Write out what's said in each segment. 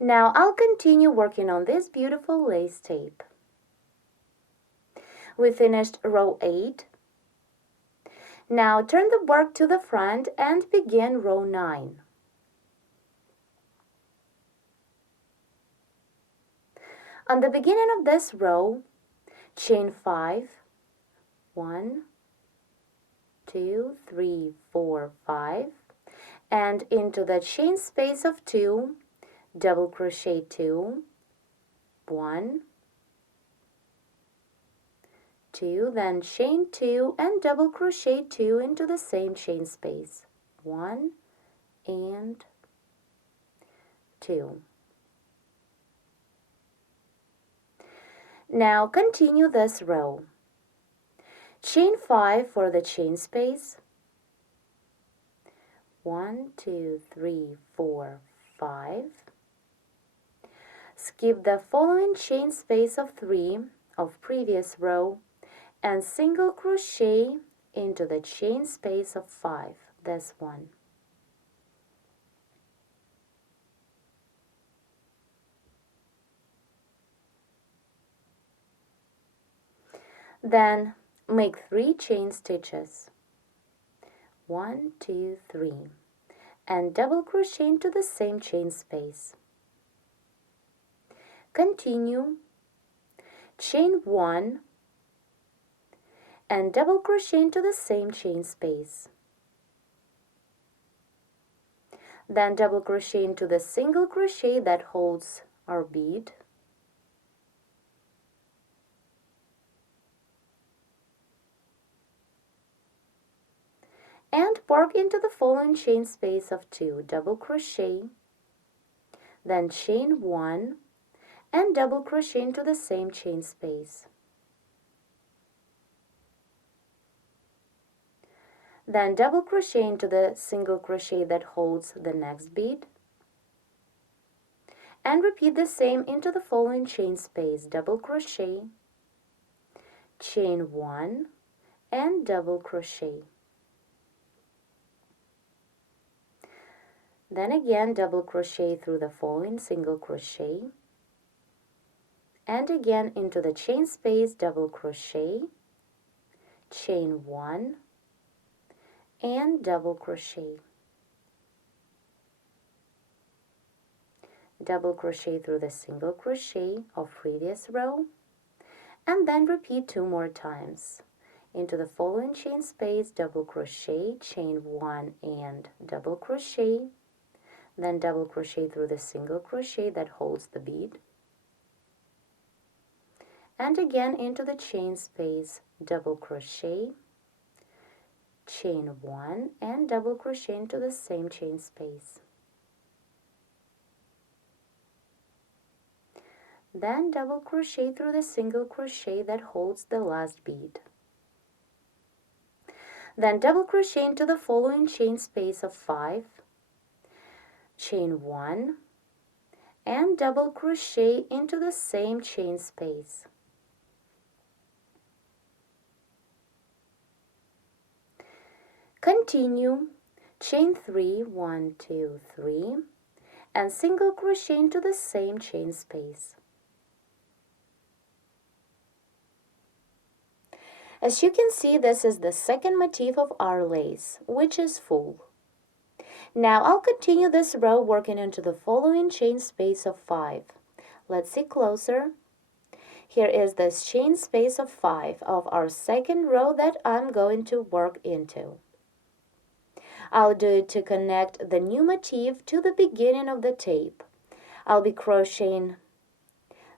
Now I'll continue working on this beautiful lace tape. We finished row 8. Now turn the work to the front and begin row 9. On the beginning of this row, chain 5, 1, 2, 3, 4, 5, and into the chain space of 2, double crochet 2, 1, 2, then chain 2 and double crochet 2 into the same chain space, 1 and 2. Now continue this row. Chain 5 for the chain space, 1, 2, 3, 4, 5. Skip the following chain space of 3 of previous row and single crochet into the chain space of 5, this one. Then make 3 chain stitches, 1, 2, 3, and double crochet into the same chain space. Continue, chain 1 and double crochet into the same chain space. Then double crochet into the single crochet that holds our bead. And work into the following chain space of 2, double crochet, then chain 1 and double crochet into the same chain space. Then double crochet into the single crochet that holds the next bead, and repeat the same into the following chain space, double crochet, chain 1 and double crochet. Then again double crochet through the following single crochet, and again into the chain space, double crochet, chain 1 and double crochet. Double crochet through the single crochet of previous row, and then repeat 2 more times. Into the following chain space, double crochet, chain 1 and double crochet, then double crochet through the single crochet that holds the bead, and again into the chain space, double crochet, chain 1 and double crochet into the same chain space. Then double crochet through the single crochet that holds the last bead. Then double crochet into the following chain space of 5, chain 1 and double crochet into the same chain space. Continue, chain 3, 1, 2, 3, and single crochet into the same chain space. As you can see, this is the second motif of our lace, which is full. Now I'll continue this row working into the following chain space of 5. Let's see closer. Here is this chain space of 5 of our second row that I'm going to work into. I'll do it to connect the new motif to the beginning of the tape. I'll be crocheting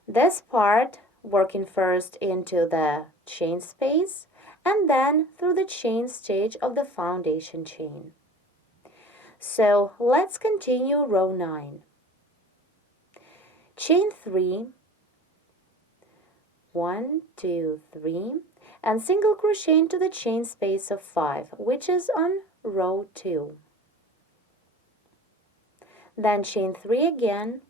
this part, working first into the chain space and then through the chain stitch of the foundation chain. So let's continue row 9. Chain 3, 1, 2, 3, and single crochet into the chain space of 5, which is on row 2. Then chain 3 again,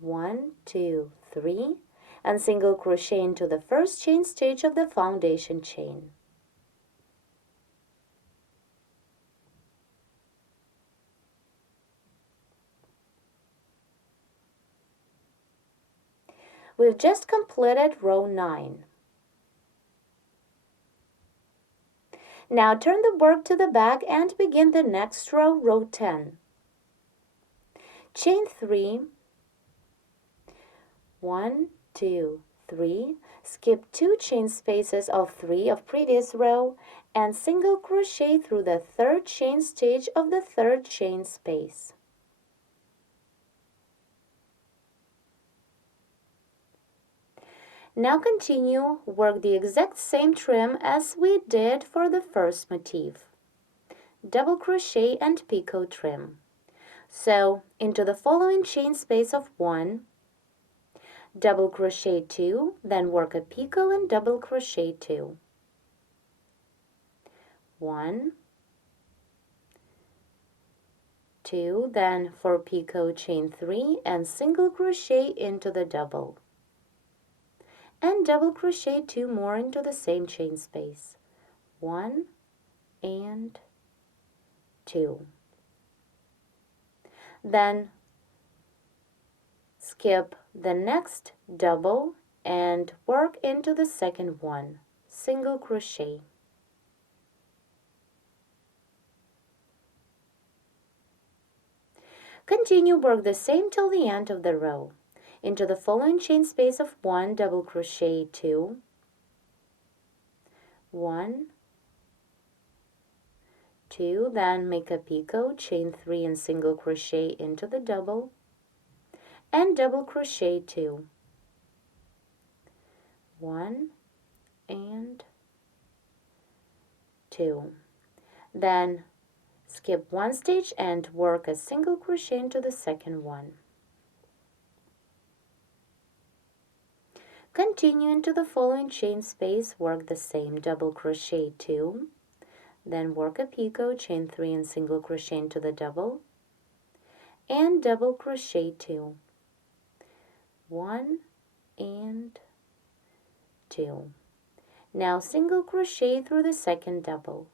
1, 2, 3, and single crochet into the first chain stitch of the foundation chain. We've just completed row 9. Now turn the work to the back and begin the next row, row 10. Chain 3, 1, 2, 3, skip 2 chain spaces of 3 of previous row and single crochet through the 3rd chain stitch of the 3rd chain space. Now continue, work the exact same trim as we did for the first motif. Double crochet and picot trim. So into the following chain space of 1, double crochet 2, then work a picot and double crochet 2. 1, 2, then for picot chain 3 and single crochet into the double. And double crochet 2 more into the same chain space. 1 and 2. Then skip the next double and work into the second one, single crochet. Continue, work the same till the end of the row. Into the following chain space of 1, double crochet 2, 1, 2, then make a picot, chain 3 and single crochet into the double, and double crochet 2, 1 and 2. Then skip 1 stitch and work a single crochet into the second one. Continue into the following chain space, work the same, double crochet 2, then work a picot, chain 3 and single crochet into the double, and double crochet 2, 1 and 2. Now single crochet through the second double.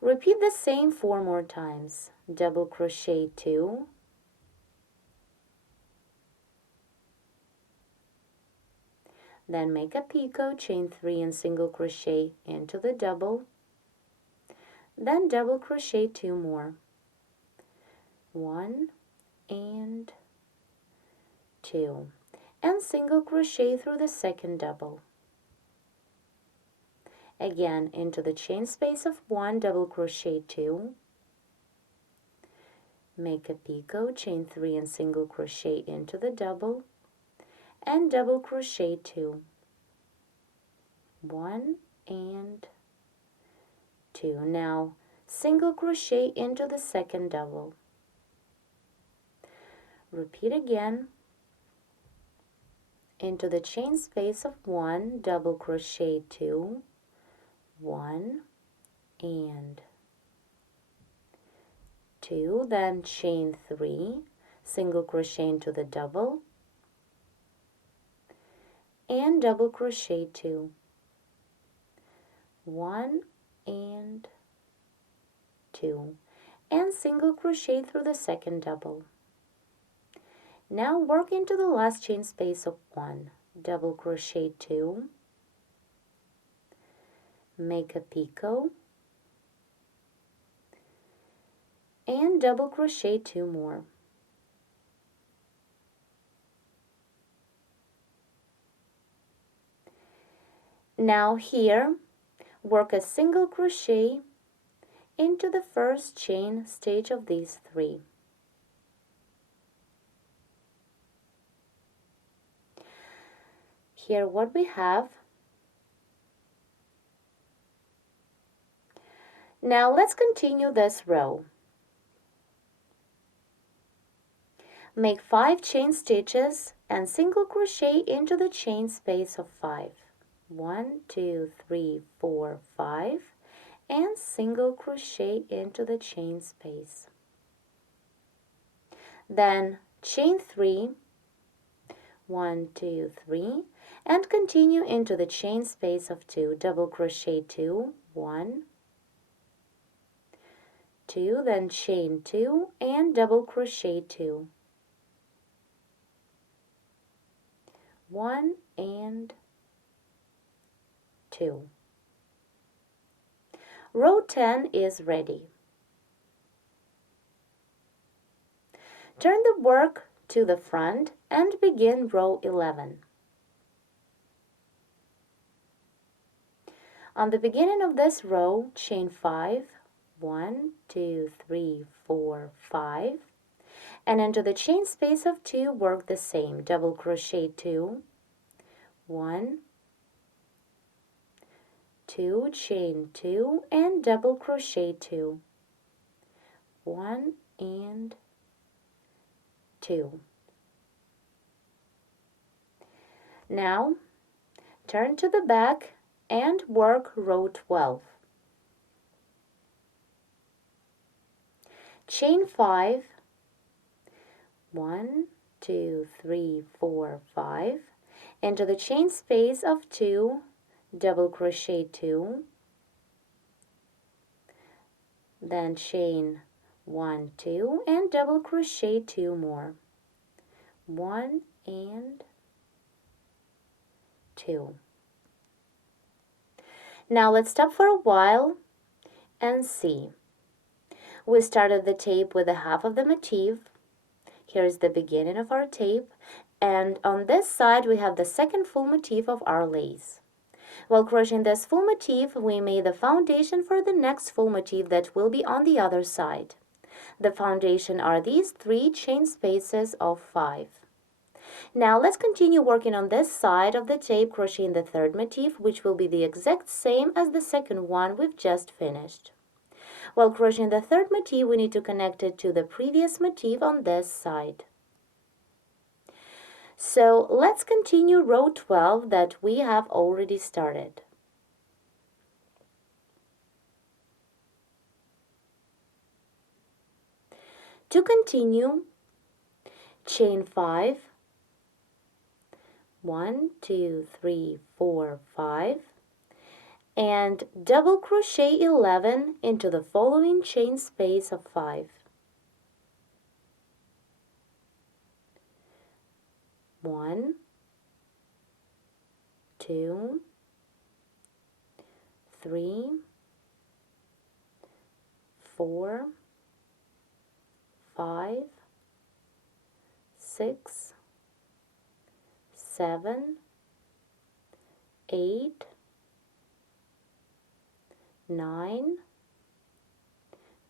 Repeat the same 4 more times. Double crochet 2, then make a picot, chain 3 and single crochet into the double, then double crochet 2 more, 1 and 2, and single crochet through the second double. Again, into the chain space of 1, double crochet 2, make a picot, chain 3 and single crochet into the double, and double crochet 2, 1 and 2. Now single crochet into the second double. Repeat again. Into the chain space of 1, double crochet 2, 1 and 2, then chain 3, single crochet into the double, and double crochet 2, 1 and 2, and single crochet through the second double. Now work into the last chain space of 1, double crochet 2, make a picot, and double crochet 2 more. Now here, work a single crochet into the first chain stitch of these 3. Here what we have. Now let's continue this row. Make 5 chain stitches and single crochet into the chain space of 5. 1, 2, 3, 4, 5, and single crochet into the chain space. Then chain 3, 1, 2, 3, and continue into the chain space of 2, double crochet 2, 1, 2, then chain 2 and double crochet 2. 1 and 2. Row 10 is ready. Turn the work to the front and begin row 11. On the beginning of this row, chain 5, 1, 2, 3, 4, 5, and into the chain space of 2 work the same, double crochet 2, 1, 2, chain 2 and double crochet 2, 1 and 2. Now turn to the back and work row 12. Chain 5, 1, 2, 3, 4, 5, into the chain space of 2, double crochet 2, then chain 1, 2, and double crochet 2 more, 1 and 2. Now let's stop for a while and see. We started the tape with a half of the motif. Here's the beginning of our tape, and on this side we have the second full motif of our lace. While crocheting this full motif, we made the foundation for the next full motif that will be on the other side. The foundation are these 3 chain spaces of 5. Now let's continue working on this side of the tape, crocheting the third motif, which will be the exact same as the second one we've just finished. While crocheting the third motif, we need to connect it to the previous motif on this side. So let's continue row 12 that we have already started. To continue, chain 5, 1, 2, 3, 4, 5, and double crochet 11 into the following chain space of 5. 1, 2, 3, 4, 5, 6, 7, 8, 9,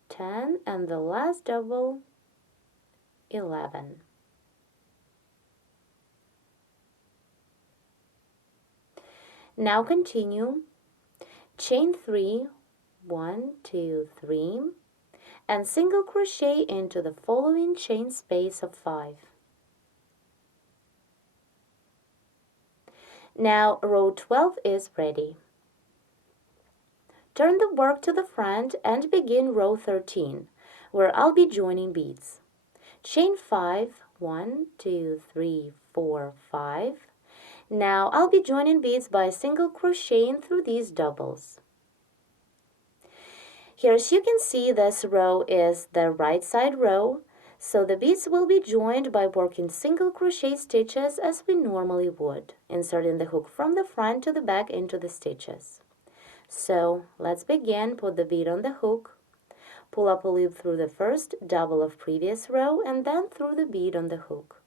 10, and the last double 11. Now continue, chain 3, 1, 2, 3, and single crochet into the following chain space of 5. Now row 12 is ready. Turn the work to the front and begin row 13, where I'll be joining beads. Chain 5, 1, 2, 3, 4, 5. Now I'll be joining beads by single crocheting through these doubles. Here, as you can see, this row is the right side row, so the beads will be joined by working single crochet stitches as we normally would, inserting the hook from the front to the back into the stitches. So let's begin. Put the bead on the hook, pull up a loop through the first double of previous row, and then through the bead on the hook.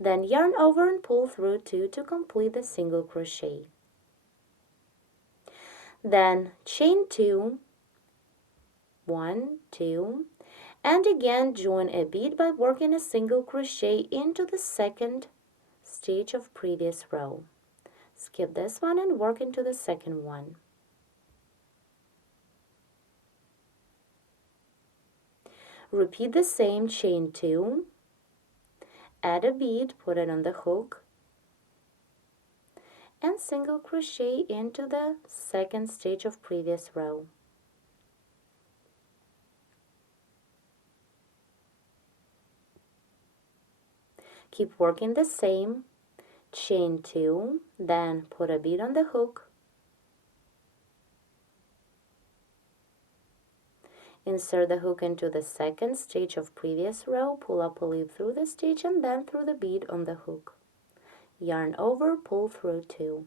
Then yarn over and pull through 2 to complete the single crochet. Then chain 2, 1, 2, and again join a bead by working a single crochet into the second stitch of previous row. Skip this one and work into the second one. Repeat the same, chain 2, add a bead, put it on the hook, and single crochet into the second stitch of previous row. Keep working the same, chain 2, then put a bead on the hook, Insert the hook into the second stitch of previous row, pull up a loop through the stitch and then through the bead on the hook. Yarn over, pull through 2.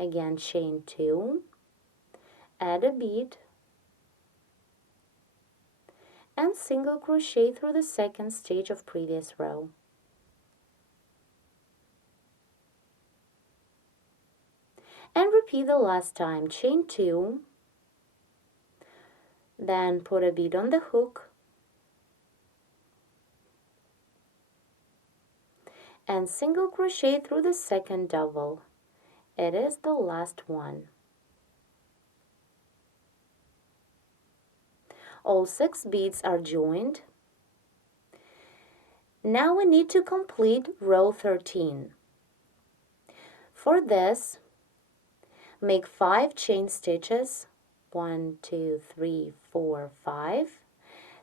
Again, chain 2, add a bead, and single crochet through the second stitch of previous row. And repeat the last time. Chain 2, then put a bead on the hook, and single crochet through the second double. It is the last one. All 6 beads are joined. Now we need to complete row 13. For this, make 5 chain stitches, 1, 2, 3, 4, 5,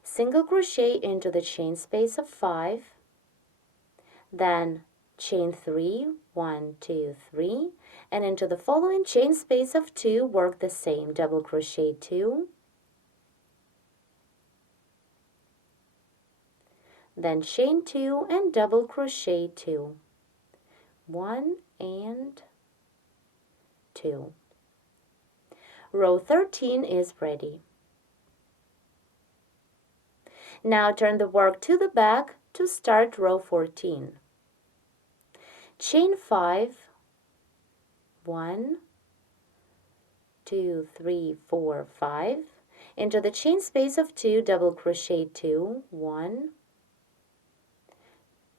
single crochet into the chain space of 5, then chain 3, 1, 2, 3, and into the following chain space of 2, work the same, double crochet 2, then chain 2 and double crochet 2, 1 and 2. Row 13 is ready. Now turn the work to the back to start row 14. Chain 5, 1, 2, 3, 4, 5, into the chain space of 2, double crochet 2, 1,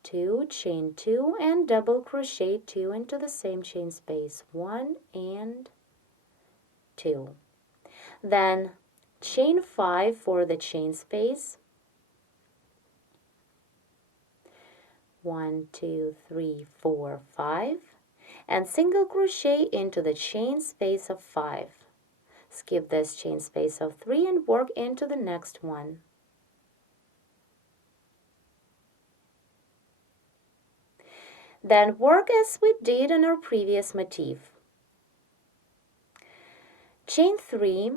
2, chain 2, and double crochet 2 into the same chain space, 1 and 2. Then chain 5 for the chain space, 1, 2, 3, 4, 5, and single crochet into the chain space of 5. Skip this chain space of 3 and work into the next one. Then work as we did on our previous motif. Chain 3,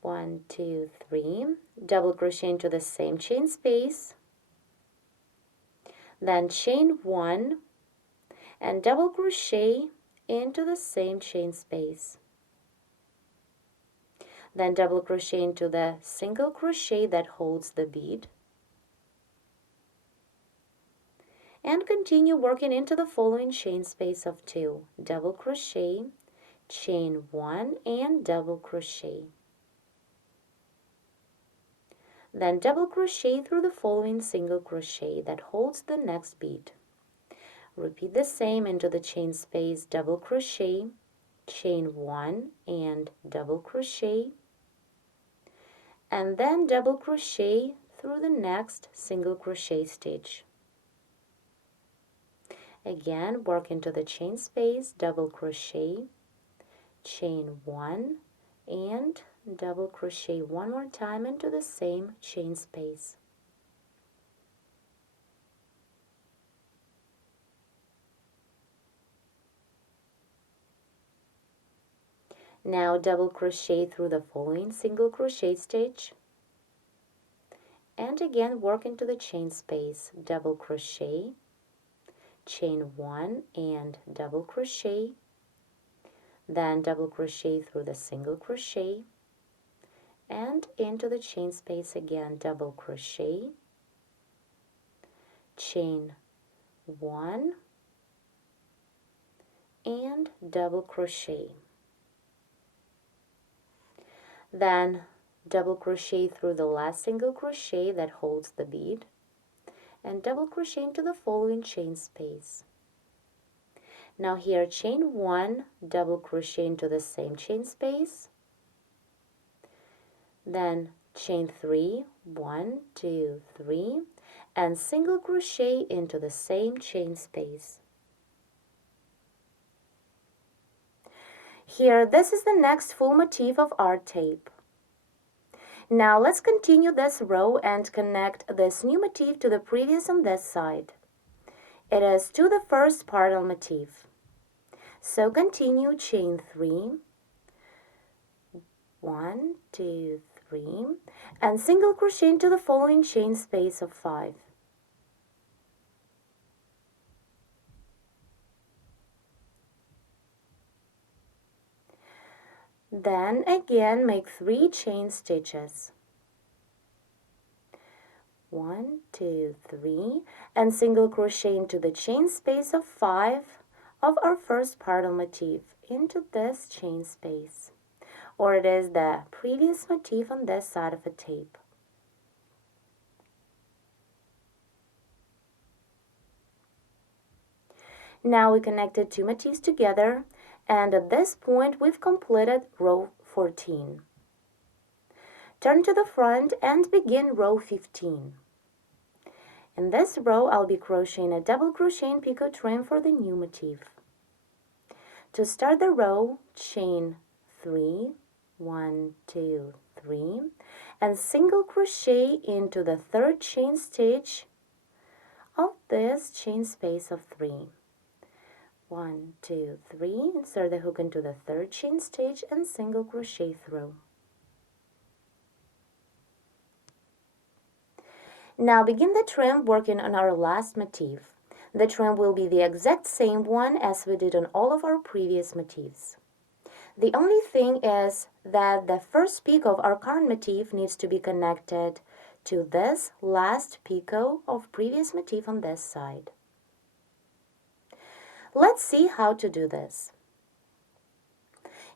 1, 2, 3, double crochet into the same chain space, then chain 1 and double crochet into the same chain space, then double crochet into the single crochet that holds the bead, and continue working into the following chain space of 2, double crochet, chain 1 and double crochet, then double crochet through the following single crochet that holds the next bead. Repeat the same into the chain space, double crochet, chain 1 and double crochet, and then double crochet through the next single crochet stitch. Again, work into the chain space, double crochet, chain 1 and double crochet one more time into the same chain space. Now double crochet through the following single crochet stitch, and again work into the chain space, double crochet, chain 1 and double crochet, then double crochet through the single crochet and into the chain space again, double crochet, chain 1 and double crochet, then double crochet through the last single crochet that holds the bead and double crochet into the following chain space. Now here chain 1, double crochet into the same chain space, then chain 3, 1, 2, 3, and single crochet into the same chain space. Here, this is the next full motif of our tape. Now let's continue this row and connect this new motif to the previous on this side. It is to the first parallel motif. So continue chain 3, 1, 2, 3, and single crochet into the following chain space of 5. Then again make 3 chain stitches. 1, 2, 3, and single crochet into the chain space of 5 of our first pardal motif into this chain space, or it is the previous motif on this side of a tape. Now we connected 2 motifs together, and at this point we've completed row 14. Turn to the front and begin row 15. In this row, I'll be crocheting a double crochet in picot trim for the new motif. To start the row, chain 3, 1, 2, 3, and single crochet into the third chain stitch of this chain space of 3. 1, 2, 3, insert the hook into the third chain stitch and single crochet through. Now begin the trim working on our last motif. The trim will be the exact same one as we did on all of our previous motifs. The only thing is that the first picot of our current motif needs to be connected to this last picot of previous motif on this side. Let's see how to do this.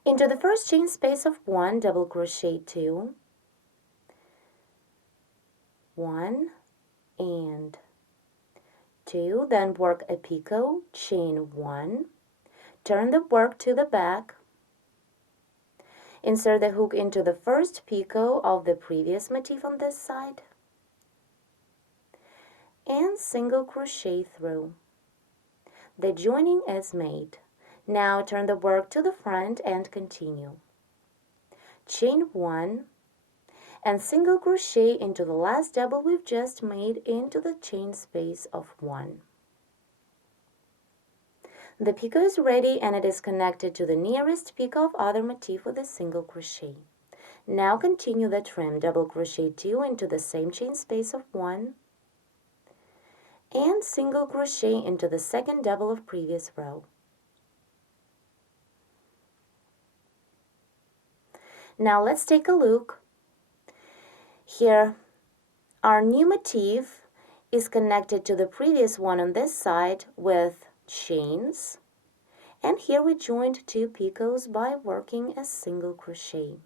Into the first chain space of 1, double crochet 2, 1 and 2, then work a picot, chain 1, turn the work to the back, insert the hook into the first picot of the previous motif on this side, and single crochet through. The joining is made. Now turn the work to the front and continue. Chain 1 and single crochet into the last double we've just made into the chain space of 1. The picot is ready and it is connected to the nearest picot of other motif with a single crochet. Now continue the trim, double crochet 2 into the same chain space of 1 and single crochet into the second double of previous row. Now let's take a look. Here, our new motif is connected to the previous one on this side with chains, and here we joined 2 picots by working a single crochet.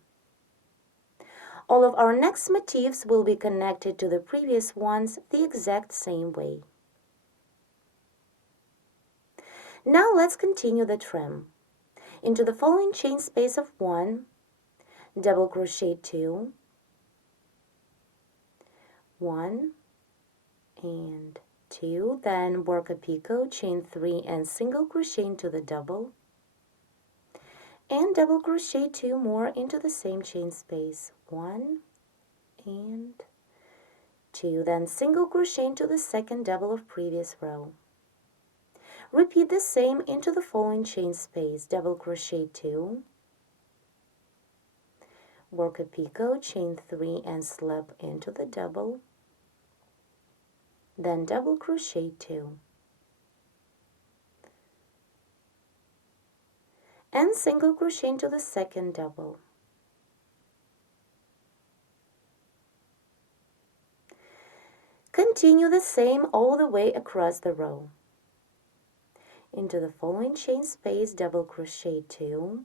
All of our next motifs will be connected to the previous ones the exact same way. Now let's continue the trim. Into the following chain space of 1, double crochet 2, 1 and 2, then work a picot, chain 3 and single crochet into the double, and double crochet 2 more into the same chain space, 1 and 2, then single crochet into the second double of previous row. Repeat the same into the following chain space, double crochet 2, work a picot, chain 3 and slip into the double, then double crochet 2 and single crochet into the second double. Continue the same all the way across the row. Into the following chain space, double crochet 2,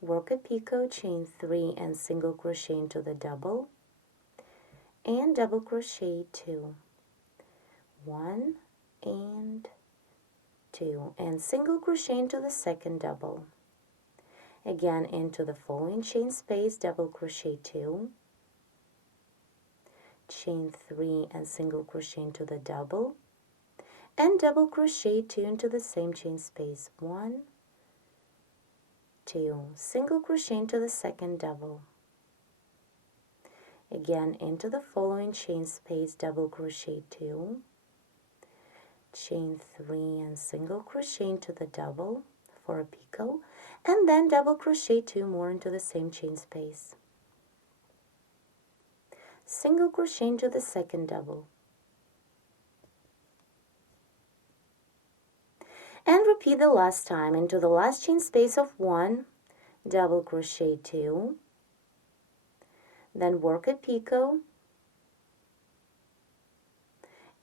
work a picot, chain 3 and single crochet into the double, and double crochet 2, 1 and 2, and single crochet into the second double. Again into the following chain space, double crochet 2, chain 3 and single crochet into the double, and double crochet 2 into the same chain space, 1, 2, single crochet into the second double. Again into the following chain space, double crochet 2, chain 3 and single crochet into the double, for a picot, and then double crochet 2 more into the same chain space. Single crochet into the second double. And repeat the last time into the last chain space of 1, double crochet 2, then work a picot,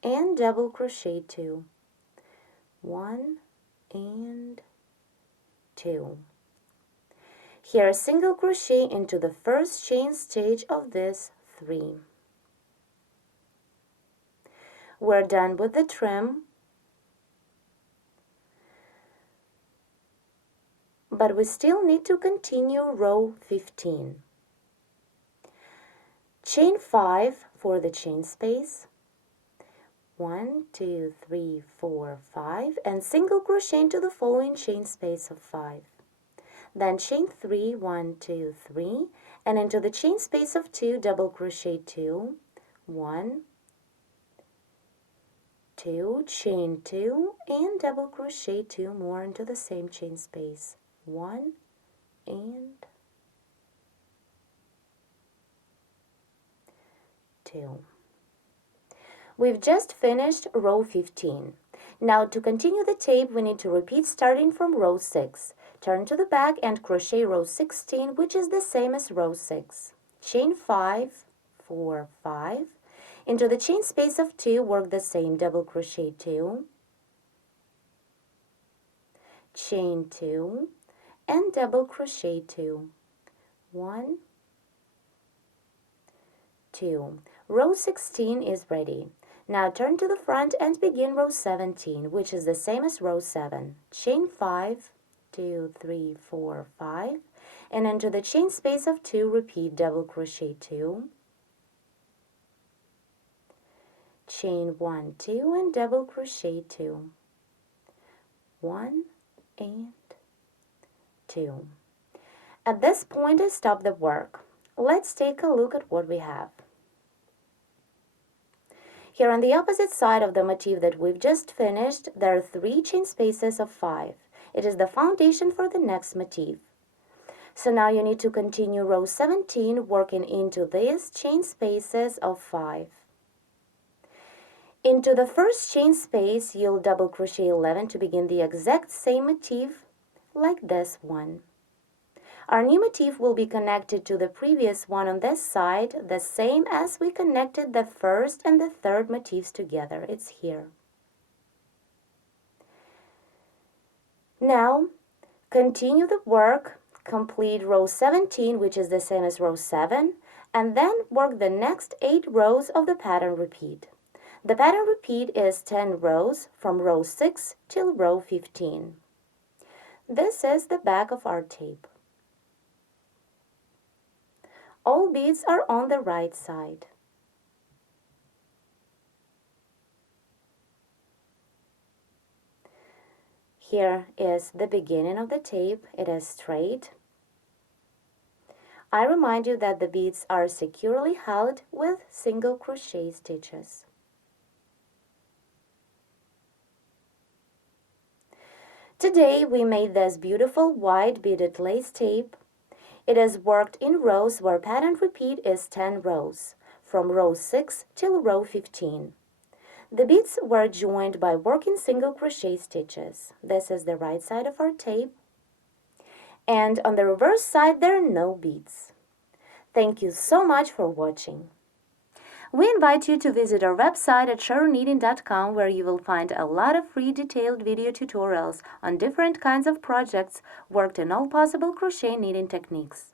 and double crochet 2, 1 and 2. Here, single crochet into the first chain stage of this 3. We're done with the trim, but we still need to continue row 15. Chain 5 for the chain space, 1, 2, 3, 4, 5, and single crochet into the following chain space of 5. Then chain 3, 1, 2, 3, and into the chain space of 2, double crochet 2, 1, 2, chain 2, and double crochet 2 more into the same chain space, 1 and 2. We've just finished row 15. Now to continue the tape, we need to repeat starting from row 6. Turn to the back and crochet row 16, which is the same as row 6. Chain 5, 4, 5. Into the chain space of 2, work the same, double crochet 2, chain 2, and double crochet 2, 1, 2. Row 16 is ready. Now turn to the front and begin row 17, which is the same as row 7. Chain 5, 2, 3, 4, 5, and into the chain space of 2, repeat double crochet 2, chain 1, 2, and double crochet 2, 1 and 2. At this point, I stop the work. Let's take a look at what we have. Here on the opposite side of the motif that we've just finished, there are 3 chain spaces of 5. It is the foundation for the next motif. So now you need to continue row 17 working into these chain spaces of 5. Into the first chain space, you'll double crochet 11 to begin the exact same motif like this one. Our new motif will be connected to the previous one on this side, the same as we connected the first and the third motifs together. It's here. Now, continue the work, complete row 17, which is the same as row 7, and then work the next 8 rows of the pattern repeat. The pattern repeat is 10 rows from row 6 till row 15. This is the back of our tape. All beads are on the right side. Here is the beginning of the tape. It is straight. I remind you that the beads are securely held with single crochet stitches. Today we made this beautiful white beaded lace tape. It is worked in rows where pattern repeat is 10 rows, from row 6 till row 15. The beads were joined by working single crochet stitches. This is the right side of our tape. And on the reverse side there are no beads. Thank you so much for watching. We invite you to visit our website at sharoknitting.com, where you will find a lot of free detailed video tutorials on different kinds of projects worked in all possible crochet knitting techniques.